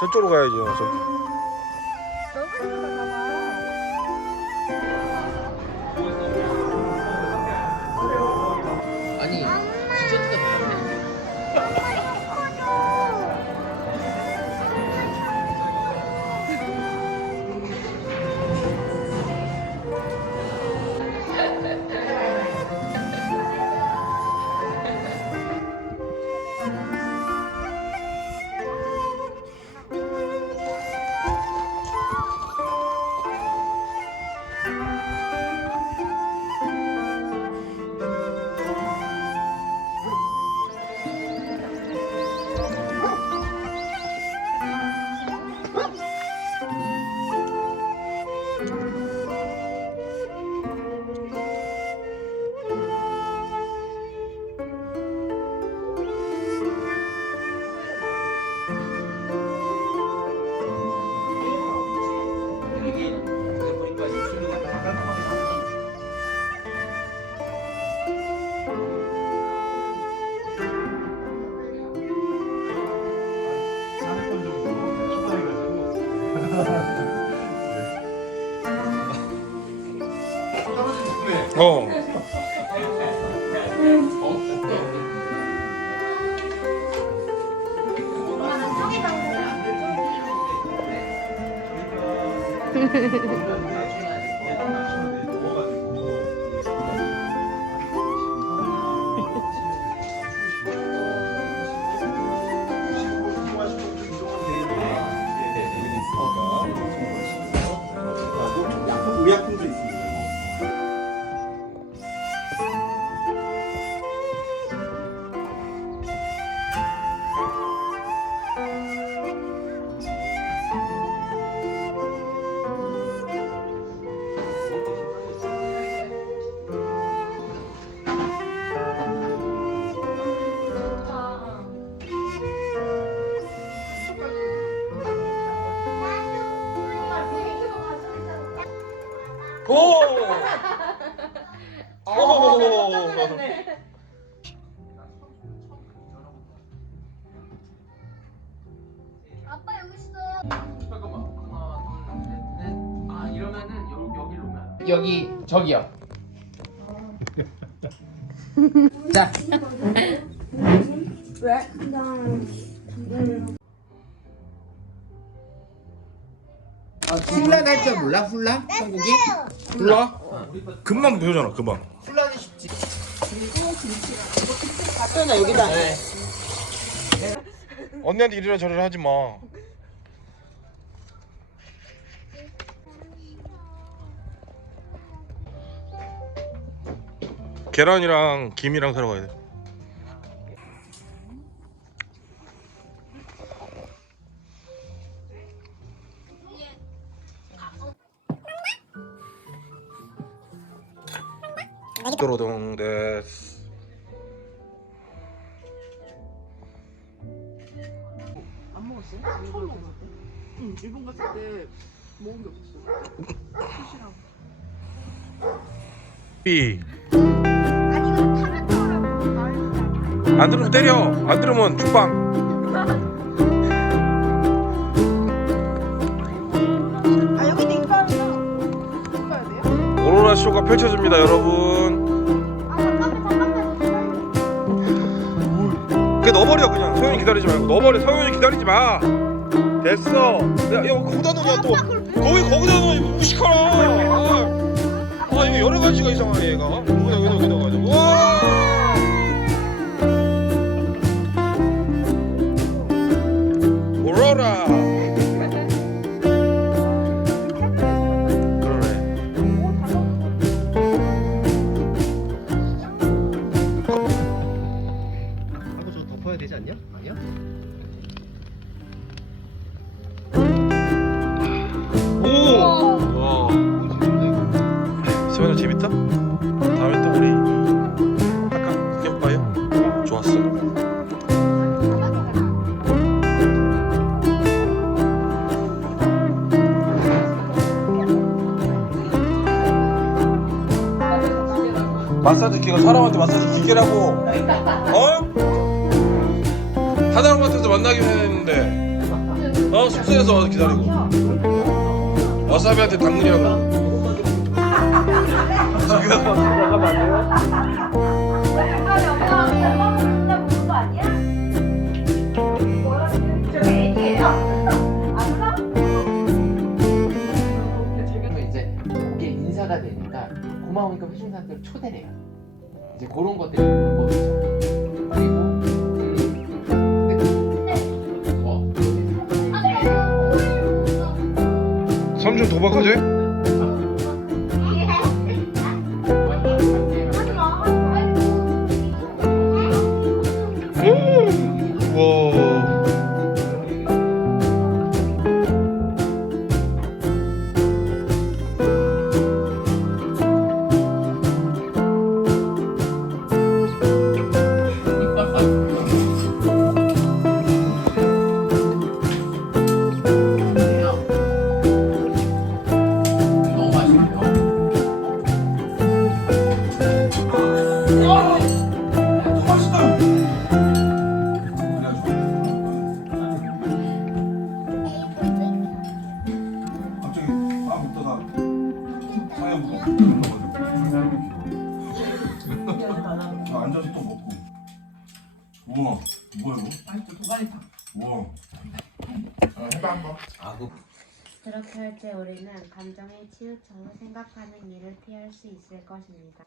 저쪽으로 가야죠. 저. 아 어. 오. 아빠 여기 있어. 잠깐만 하나 둘셋넷아 이러면은 여, 여기로 오면 여기 저기요. 자 아, 훌라 날줄 몰라? 훌라? 한국이? 몰라? 금방 배우잖아. 금방. 훌라 는 쉽지. 언니한테 이래라 저래라 하지 마. 계란이랑 김이랑 사러 가야 돼. 도로동 데스. 안 먹었어요? 처음 먹었을 때? 응, 일본 갔을 때 먹은 게 없었어. 수시랑. B. 아니 이거 타르타라고. 안 들으면 때려. 안 들으면 죽방. 아? 오로라 쇼가 펼쳐집니다, 여러분. 그냥 넣어버려 그냥. 서윤이 기다리지 말고 넣어버려. 서윤이 기다리지 마. 됐어. 야, 야 거기다 넣냐 또? 거기 거기다 넣어 이거 무식하나? 아, 아 이거 여러 가지가 이상하네 얘가. 여기다 여기다 여기다 가지고. 마사지 기가 사람한테 마사지 기계라고 어? 같아서 만나기로 했는데 어 숙소에서 기다리고 와사비한테 당근이라고 지금 고마우니까 회중사한테 초대를 해요. 이제 그런 것들이 방법이죠. 그리고 삼촌 도박하지? 할때 우리는 감정에 치우쳐 생각하는 일을 피할 수 있을 것입니다.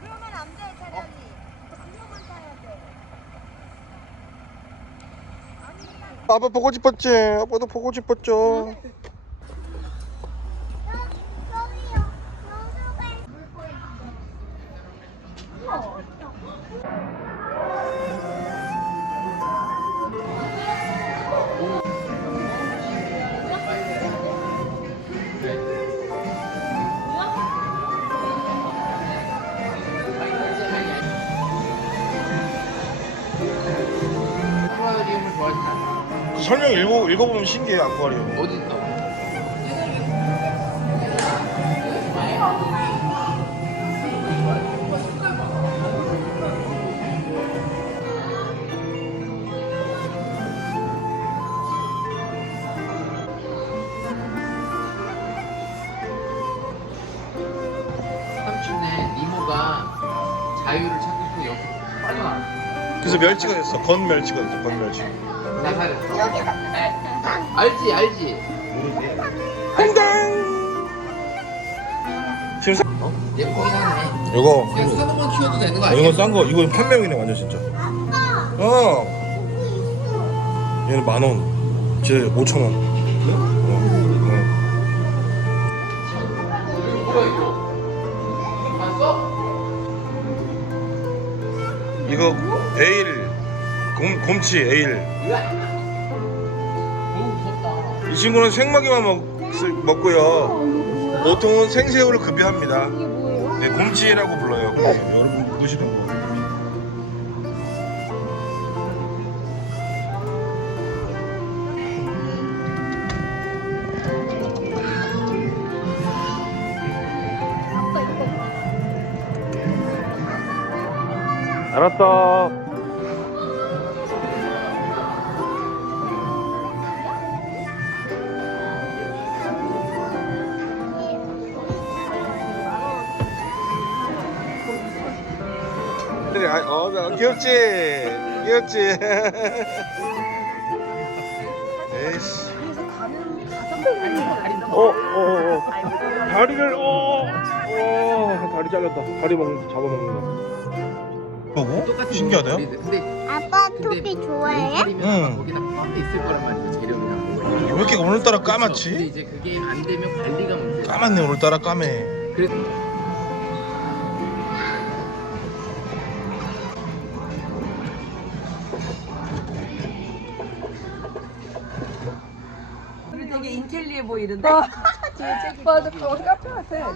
그러면 안 돼, 차라리. 그거만 사야 돼. 아빠 보고 싶었지 아빠도 보고 싶었죠 설명 읽어, 읽어보면 신기해 아쿠아리움 어디 있다고? 삼촌네 니모가 자유를 찾고 싶어 여기서 빠져나왔어. 그래서 멸치가 됐어 건 멸치가 됐어 건 멸치 자살했어. 알지 알지. 지금 사... 예쁘긴 하네. 이거 그냥 사는 건 키워도 되는 거 아니야? 이건 싼거 이거 판매용이네 완전 진짜 어 얘는 만 원 쟤 오천 원 어, 뭐야 이거? 이거? 이거 에일 곰, 곰치 에일. 으악. 너무 무섭다. 이 친구는 생마기만 먹, 쓰- 먹고요. 보통은 생새우를 급여합니다. 네, 곰치라고 불러요 네, 여러분 모르시는 거. 알았어 아, 어, 나 귀엽지? 귀엽지? 에이씨. 어, 어, 어, 어. 다리를, 어, 어, 다리 잘렸다. 다리 먹는, 잡아먹는다. 뭐고? 신기하다. 근데 아빠 근데 토끼 좋아해? 면 응. 거기다 포함돼 있을 거란 말이야 재료랑. 왜 이렇게 오늘따라 근데 까맣지? 이제 그게 안 되면 관리가 문제. 까맣네, 오늘따라 까매. 그래서 인텔리해 보이는데. 맞아, 거기 카페 같아.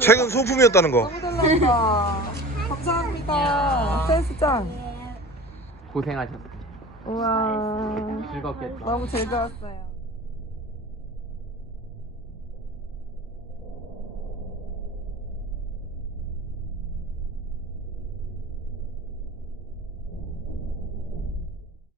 최근 소품이었다는 거. 너무 잘 나온다. 감사합니다. 센스 짱. 고생하셨어. 우와 즐겁겠다. 너무 즐거웠어요